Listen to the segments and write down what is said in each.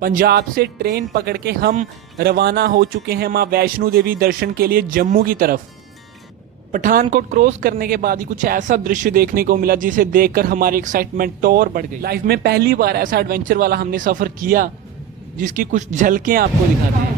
पंजाब से ट्रेन पकड़ के हम रवाना हो चुके हैं माँ वैष्णो देवी दर्शन के लिए जम्मू की तरफ। पठानकोट क्रॉस करने के बाद ही कुछ ऐसा दृश्य देखने को मिला जिसे देखकर हमारी एक्साइटमेंट और बढ़ गई। लाइफ में पहली बार ऐसा एडवेंचर वाला हमने सफ़र किया जिसकी कुछ झलकें आपको दिखाते हैं।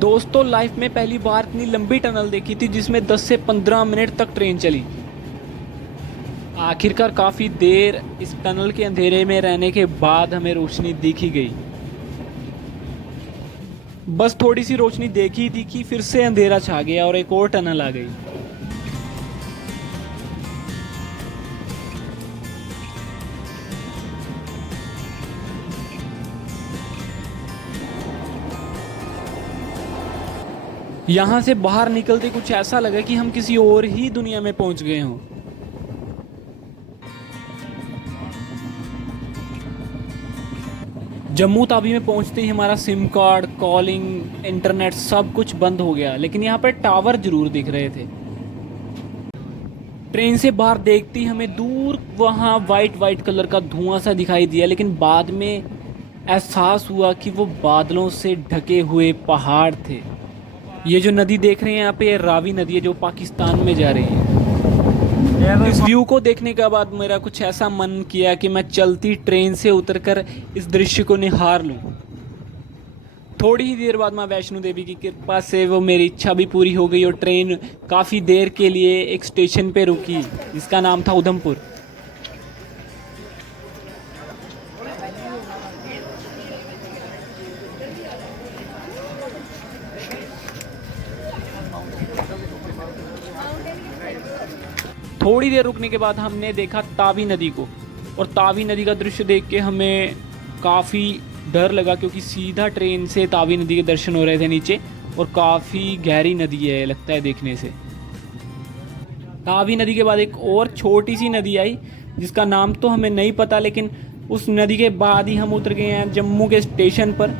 दोस्तों लाइफ में पहली बार इतनी लंबी टनल देखी थी जिसमें 10 से 15 मिनट तक ट्रेन चली। आखिरकार काफ़ी देर इस टनल के अंधेरे में रहने के बाद हमें रोशनी दिखी गई। बस थोड़ी सी रोशनी देखी थी कि फिर से अंधेरा छा गया और एक और टनल आ गई। यहाँ से बाहर निकलते कुछ ऐसा लगा कि हम किसी और ही दुनिया में पहुंच गए हों। जम्मू तावी में पहुंचते ही हमारा सिम कार्ड, कॉलिंग, इंटरनेट सब कुछ बंद हो गया, लेकिन यहाँ पर टावर जरूर दिख रहे थे। ट्रेन से बाहर देखते ही हमें दूर वहाँ वाइट कलर का धुआं सा दिखाई दिया, लेकिन बाद में एहसास हुआ कि वो बादलों से ढके हुए पहाड़ थे। ये जो नदी देख रहे हैं यहाँ पे, ये रावी नदी है जो पाकिस्तान में जा रही है। इस व्यू को देखने के बाद मेरा कुछ ऐसा मन किया कि मैं चलती ट्रेन से उतरकर इस दृश्य को निहार लूं। थोड़ी ही देर बाद माँ वैष्णो देवी की कृपा से वो मेरी इच्छा भी पूरी हो गई और ट्रेन काफ़ी देर के लिए एक स्टेशन पे रुकी जिसका नाम था उधमपुर। थोड़ी देर रुकने के बाद हमने देखा तावी नदी को, और तावी नदी का दृश्य देख के हमें काफ़ी डर लगा क्योंकि सीधा ट्रेन से तावी नदी के दर्शन हो रहे थे नीचे, और काफ़ी गहरी नदी है लगता है देखने से। तावी नदी के बाद एक और छोटी सी नदी आई जिसका नाम तो हमें नहीं पता, लेकिन उस नदी के बाद ही हम उतर गए हैं जम्मू के स्टेशन पर।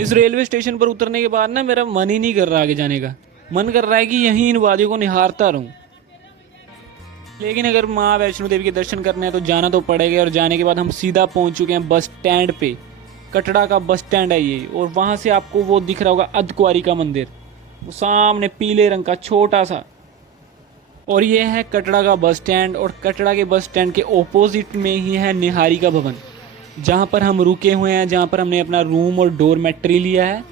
इस रेलवे स्टेशन पर उतरने के बाद ना मेरा मन ही नहीं कर रहा आगे जाने का। मन कर रहा है कि यहीं इन वादियों को निहारता रहूं। लेकिन अगर माँ वैष्णो देवी के दर्शन करने हैं तो जाना तो पड़ेगा, और जाने के बाद हम सीधा पहुंच चुके हैं बस स्टैंड पे। कटड़ा का बस स्टैंड है ये, और वहाँ से आपको वो दिख रहा होगा अर्धकुंवारी का मंदिर, वो सामने पीले रंग का छोटा सा। और ये है कटड़ा का बस स्टैंड, और कटड़ा के बस स्टैंड के ऑपोजिट में ही है निहारी का भवन जहाँ पर हम रुके हुए हैं, जहाँ पर हमने अपना रूम और डोरमेट्री लिया है।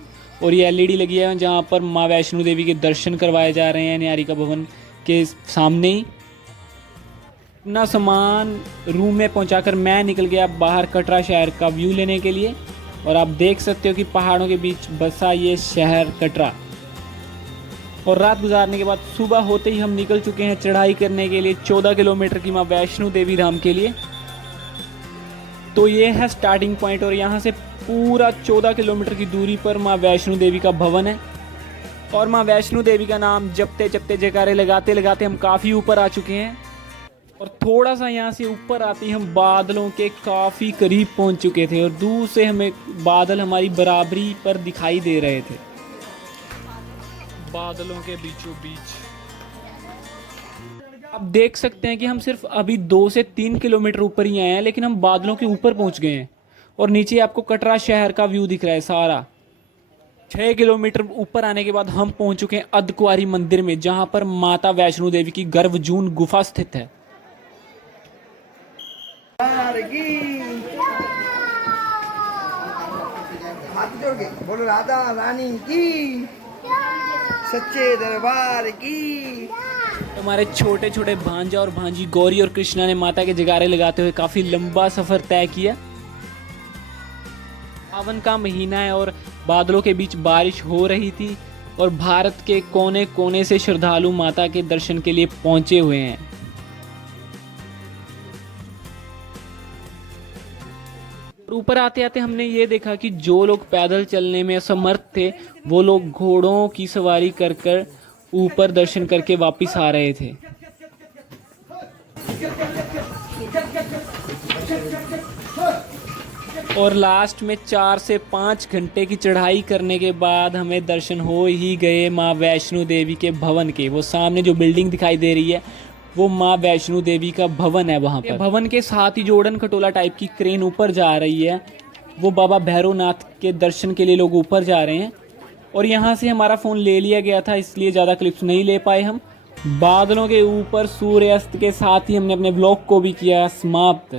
और ये LED लगी है जहाँ पर माँ वैष्णो देवी के दर्शन करवाए जा रहे हैं निहारी का भवन के सामने ही। अपना सामान रूम में पहुंचाकर मैं निकल गया बाहर कटरा शहर का व्यू लेने के लिए। और आप देख सकते हो कि पहाड़ों के बीच बसा ये शहर कटरा। और रात गुजारने के बाद सुबह होते ही हम निकल चुके हैं चढ़ाई करने के लिए 14 किलोमीटर की माँ वैष्णो देवी धाम के लिए। तो ये है स्टार्टिंग पॉइंट, और यहाँ से पूरा 14 किलोमीटर की दूरी पर माँ वैष्णो देवी का भवन है। और माँ वैष्णो देवी का नाम जपते जपते जयकारे लगाते लगाते हम काफ़ी ऊपर आ चुके हैं, और थोड़ा सा यहाँ से ऊपर आते ही हम बादलों के काफ़ी करीब पहुँच चुके थे, और दूर से हमें बादल हमारी बराबरी पर दिखाई दे रहे थे, बादलों के बीचों बीच। आप देख सकते हैं कि हम सिर्फ अभी 2 से 3 किलोमीटर ऊपर ही आए हैं, लेकिन हम बादलों के ऊपर पहुँच गए हैं। और नीचे आपको कटरा शहर का व्यू दिख रहा है सारा। 6 किलोमीटर ऊपर आने के बाद हम पहुँच चुके हैं अर्धकुंवारी मंदिर में, जहाँ पर माता वैष्णो देवी की गर्भजून गुफा स्थित है। बोलो राधा रानी की, सच्चे दरबार की। हमारे छोटे छोटे भांजा और भांजी गौरी और कृष्णा ने माता के जयकारे लगाते हुए काफ़ी लंबा सफ़र तय किया। सावन का महीना है और बादलों के बीच बारिश हो रही थी, और भारत के कोने कोने से श्रद्धालु माता के दर्शन के लिए पहुंचे हुए हैं। ऊपर आते आते हमने ये देखा कि जो लोग पैदल चलने में असमर्थ थे वो लोग घोड़ों की सवारी कर कर ऊपर दर्शन करके वापस आ रहे थे। और लास्ट में 4 से 5 घंटे की चढ़ाई करने के बाद हमें दर्शन हो ही गए माँ वैष्णो देवी के भवन के। वो सामने जो बिल्डिंग दिखाई दे रही है वो माँ वैष्णो देवी का भवन है। वहाँ पर भवन के साथ ही जो उड़न खटोला टाइप की क्रेन ऊपर जा रही है वो बाबा भैरवनाथ के दर्शन के लिए लोग ऊपर जा रहे हैं। और यहाँ से हमारा फ़ोन ले लिया गया था इसलिए ज़्यादा क्लिप्स नहीं ले पाए हम। बादलों के ऊपर सूर्यास्त के साथ ही हमने अपने व्लॉग को भी किया समाप्त।